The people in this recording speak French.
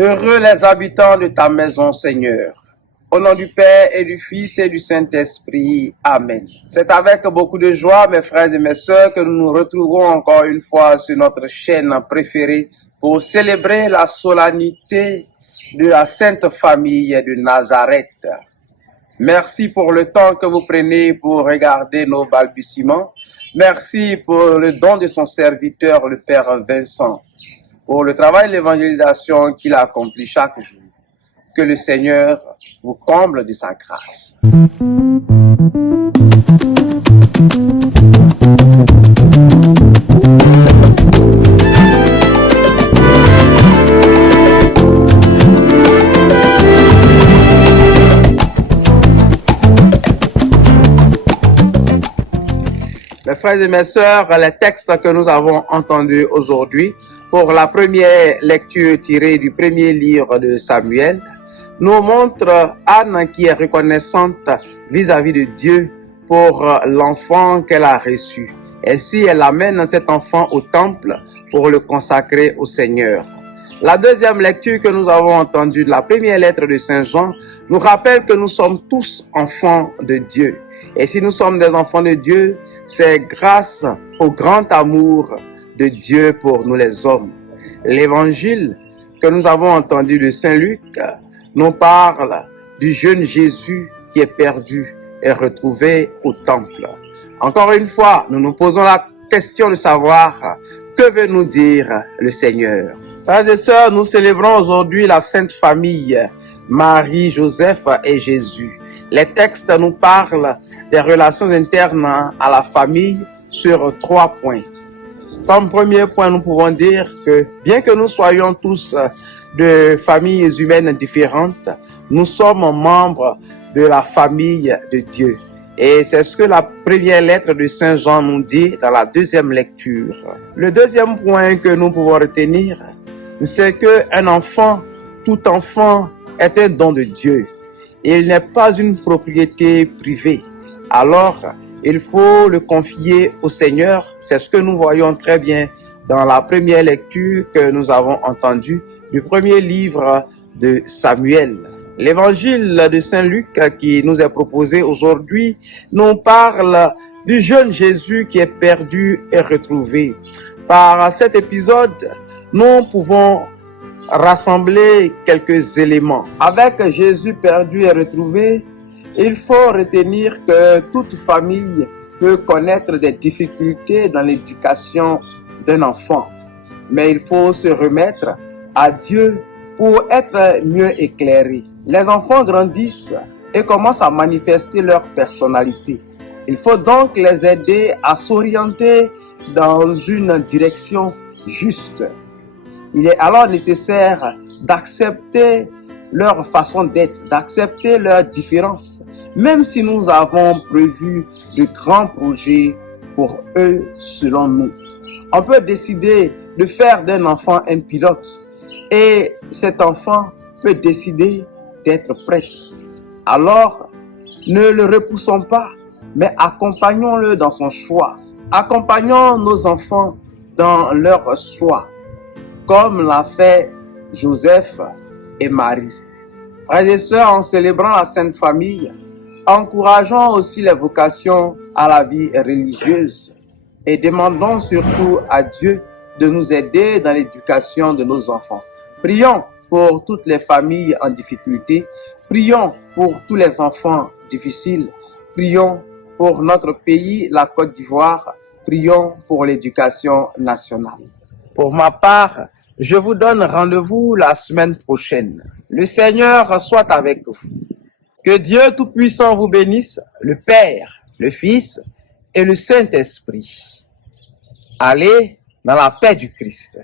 Heureux les habitants de ta maison, Seigneur. Au nom du Père et du Fils et du Saint-Esprit. Amen. C'est avec beaucoup de joie, mes frères et mes sœurs, que nous nous retrouvons encore une fois sur notre chaîne préférée pour célébrer la solennité de la Sainte Famille de Nazareth. Merci pour le temps que vous prenez pour regarder nos balbutiements. Merci pour le don de son serviteur, le Père Vincent, pour le travail d'évangélisation qu'il a accompli chaque jour. Que le Seigneur vous comble de sa grâce. Mes frères et mes sœurs, les textes que nous avons entendus aujourd'hui pour la première lecture tirée du premier livre de Samuel nous montrent Anne qui est reconnaissante vis-à-vis de Dieu pour l'enfant qu'elle a reçu. Ainsi, elle amène cet enfant au temple pour le consacrer au Seigneur. La deuxième lecture que nous avons entendue de la première lettre de Saint Jean nous rappelle que nous sommes tous enfants de Dieu. Et si nous sommes des enfants de Dieu, c'est grâce au grand amour de Dieu pour nous les hommes. L'évangile que nous avons entendu de Saint Luc nous parle du jeune Jésus qui est perdu et retrouvé au temple. Encore une fois, nous nous posons la question de savoir que veut nous dire le Seigneur. Frères et sœurs, nous célébrons aujourd'hui la Sainte Famille, Marie, Joseph et Jésus. Les textes nous parlent des relations internes à la famille sur 3 points. Comme premier point, nous pouvons dire que bien que nous soyons tous de familles humaines différentes, nous sommes membres de la famille de Dieu. Et c'est ce que la première lettre de Saint Jean nous dit dans la deuxième lecture. Le deuxième point que nous pouvons retenir, c'est qu'un enfant, tout enfant, est un don de Dieu. Il n'est pas une propriété privée. Alors, il faut le confier au Seigneur. C'est ce que nous voyons très bien dans la première lecture que nous avons entendue du premier livre de Samuel. L'évangile de Saint Luc qui nous est proposé aujourd'hui nous parle du jeune Jésus qui est perdu et retrouvé. Par cet épisode, nous pouvons rassembler quelques éléments. Avec Jésus perdu et retrouvé, il faut retenir que toute famille peut connaître des difficultés dans l'éducation d'un enfant. Mais il faut se remettre à Dieu pour être mieux éclairé. Les enfants grandissent et commencent à manifester leur personnalité. Il faut donc les aider à s'orienter dans une direction juste. Il est alors nécessaire d'accepter leur façon d'être, d'accepter leurs différences, même si nous avons prévu de grands projets pour eux selon nous. On peut décider de faire d'un enfant un pilote et cet enfant peut décider d'être prêtre. Alors, ne le repoussons pas, mais accompagnons-le dans son choix. Accompagnons nos enfants dans leur choix, comme l'a fait Joseph et Marie. Frères et sœurs, en célébrant la Sainte Famille, encourageons aussi les vocations à la vie religieuse et demandons surtout à Dieu de nous aider dans l'éducation de nos enfants. Prions pour toutes les familles en difficulté, prions pour tous les enfants difficiles, prions pour notre pays, la Côte d'Ivoire, prions pour l'éducation nationale. Pour ma part, je vous donne rendez-vous la semaine prochaine. Le Seigneur soit avec vous. Que Dieu Tout-Puissant vous bénisse, le Père, le Fils et le Saint-Esprit. Allez dans la paix du Christ.